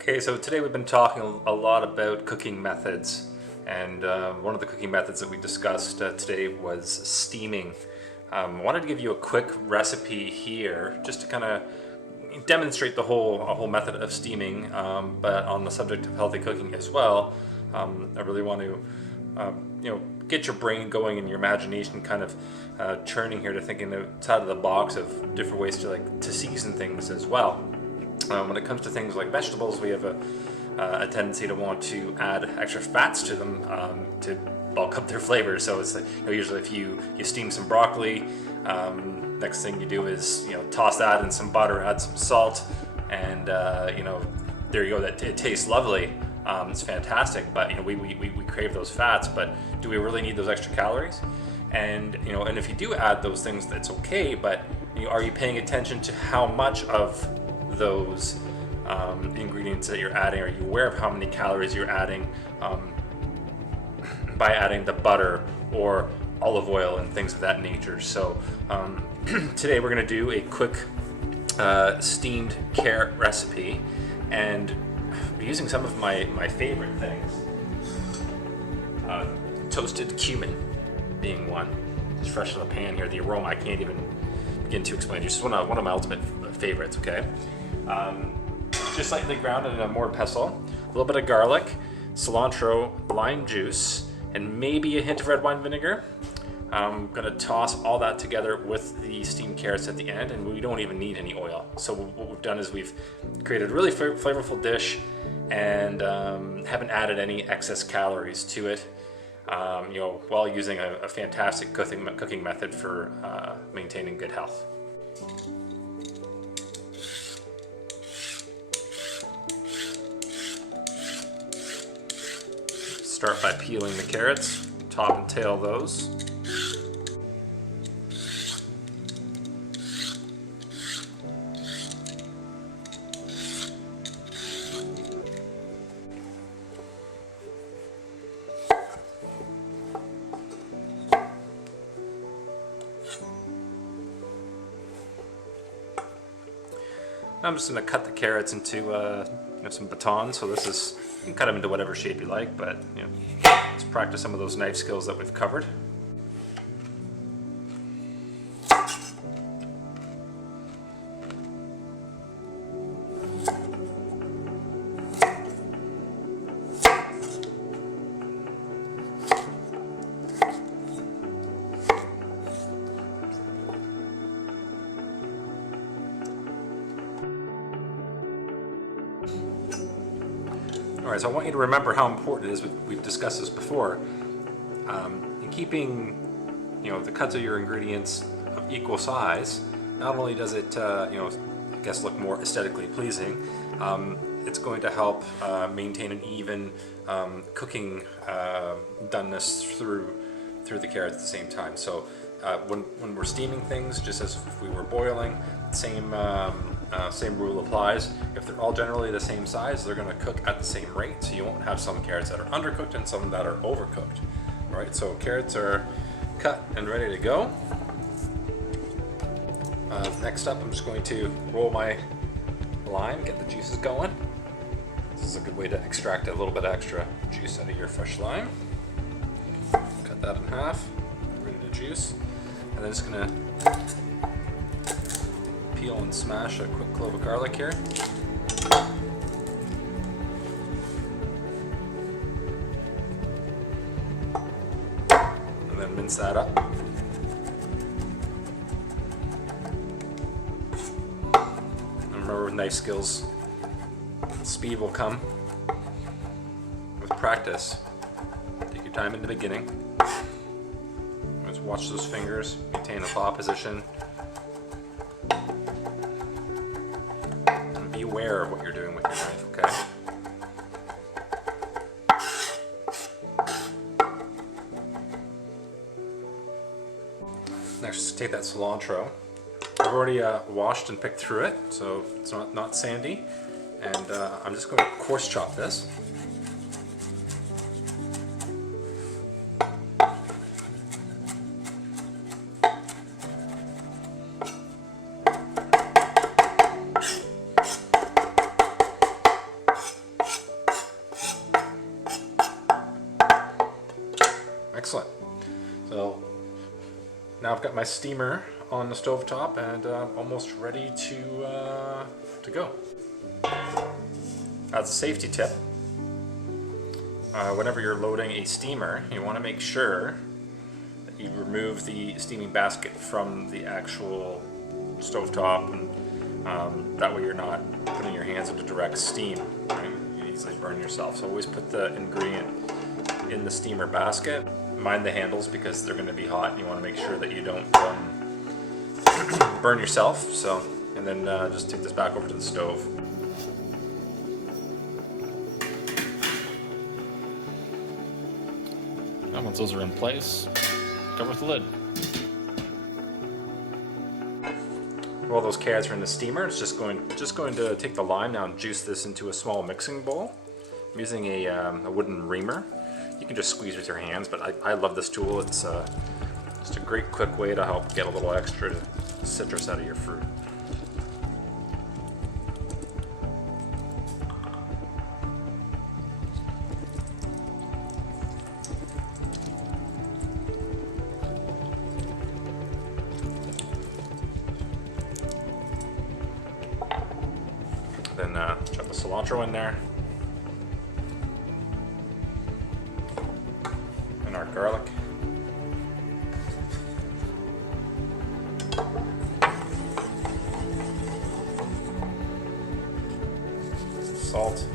Okay, so today we've been talking a lot about cooking methods, and one of the cooking methods that we discussed today was steaming. I wanted to give you a quick recipe here just to kind of demonstrate a whole method of steaming, but on the subject of healthy cooking as well. I really want to get your brain going and your imagination kind of churning here to thinking outside of the box of different ways to season things as well. When it comes to things like vegetables, we have a tendency to want to add extra fats to them to bulk up their flavor. So it's usually if you steam some broccoli, next thing you do is toss that in some butter, add some salt, and there you go. It tastes lovely. It's fantastic. But we crave those fats. But do we really need those extra calories? And and if you do add those things, that's okay. But are you paying attention to how much of those ingredients that you're adding? Are you aware of how many calories you're adding by adding the butter or olive oil and things of that nature? So today we're going to do a quick steamed carrot recipe, and we're using some of my favorite things. Toasted cumin being one. It's fresh in the pan here. The aroma I can't even begin to explain. It's just one of my ultimate favorites. Okay. Just lightly ground in a mortar pestle, a little bit of garlic, cilantro, lime juice, and maybe a hint of red wine vinegar. I'm gonna toss all that together with the steamed carrots at the end, and we don't even need any oil. So what we've done is we've created a really flavorful dish and haven't added any excess calories to it, while using a fantastic cooking method for maintaining good health. Start by peeling the carrots, top and tail those. I'm just going to cut the carrots into some batons. So you can cut them into whatever shape you like, but let's practice some of those knife skills that we've covered. Alright, so I want you to remember how important it is. We've discussed this before. In keeping, the cuts of your ingredients of equal size, not only does it, I guess, look more aesthetically pleasing, it's going to help maintain an even cooking doneness through the carrots at the same time. So when we're steaming things, just as if we were boiling, same rule applies. If they're all generally the same size, they're going to cook at the same rate, so you won't have some carrots that are undercooked and some that are overcooked. All right, so carrots are cut and ready to go. Next up, I'm just going to roll my lime, get the juices going. This is a good way to extract a little bit extra juice out of your fresh lime. Cut that in half, ready to juice, and then just gonna peel and smash a quick clove of garlic here. And then mince that up. And remember, with knife skills, speed will come with practice. Take your time in the beginning. Just watch those fingers, maintain a paw position. Be aware of what you're doing with your knife, okay? Next, just take that cilantro. I've already washed and picked through it, so it's not sandy. And I'm just going to coarse chop this. Now I've got my steamer on the stovetop and almost ready to go. As a safety tip, whenever you're loading a steamer, you want to make sure that you remove the steaming basket from the actual stovetop, and that way you're not putting your hands into direct steam. Right? You easily burn yourself. So always put the ingredient in the steamer basket. Mind the handles because they're going to be hot, and you want to make sure that you don't burn yourself. So, and then just take this back over to the stove. Now once those are in place, cover with the lid. While those carrots are in the steamer, it's just going to take the lime now and juice this into a small mixing bowl. I'm using a wooden reamer. You can just squeeze with your hands, but I love this tool. It's just a great quick way to help get a little extra citrus out of your fruit. Then chuck the cilantro in there. And our garlic. Salt.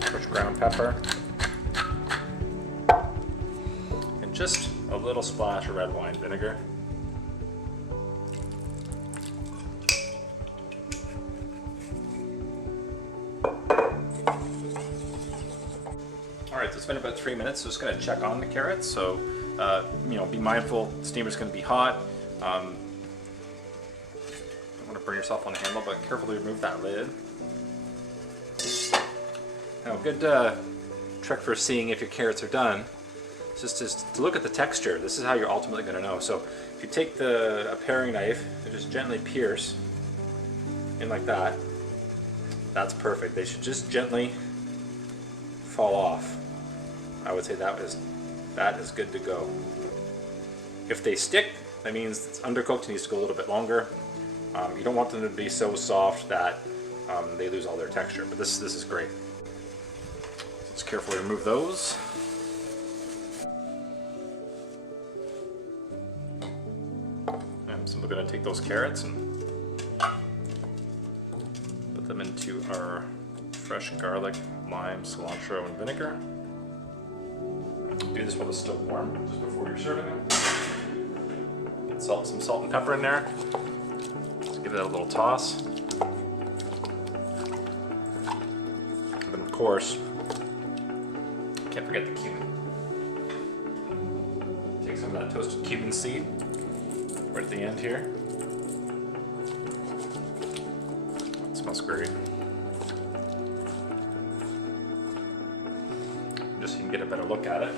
Fresh ground pepper. And just a little splash of red wine vinegar. Alright, so it's been about 3 minutes, so just going to check on the carrots. So, be mindful, the steamer's going to be hot. Don't want to burn yourself on the handle, but carefully remove that lid. Now, a good trick for seeing if your carrots are done is just to look at the texture. This is how you're ultimately going to know. So, if you take a paring knife and just gently pierce in like that, that's perfect. They should just gently fall off. I would say that is good to go. If they stick, that means it's undercooked and needs to go a little bit longer. You don't want them to be so soft that they lose all their texture, but this is great. Let's carefully remove those. I'm simply going to take those carrots and put them into our fresh garlic, lime, cilantro, and vinegar. Do this while it's still warm, just before you're serving it. Get some salt and pepper in there. Just give that a little toss. And then, of course, can't forget the cumin. Take some of that toasted cumin seed right at the end here. It smells great. Just so you can get a better look at it.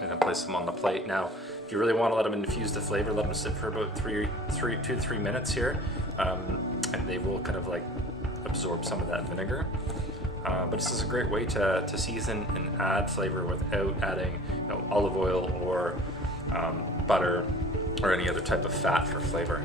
And then place them on the plate. Now, if you really want to let them infuse the flavor, let them sit for about 2 to 3 minutes here, and they will kind of like absorb some of that vinegar. But this is a great way to season and add flavor without adding olive oil or butter or any other type of fat for flavor.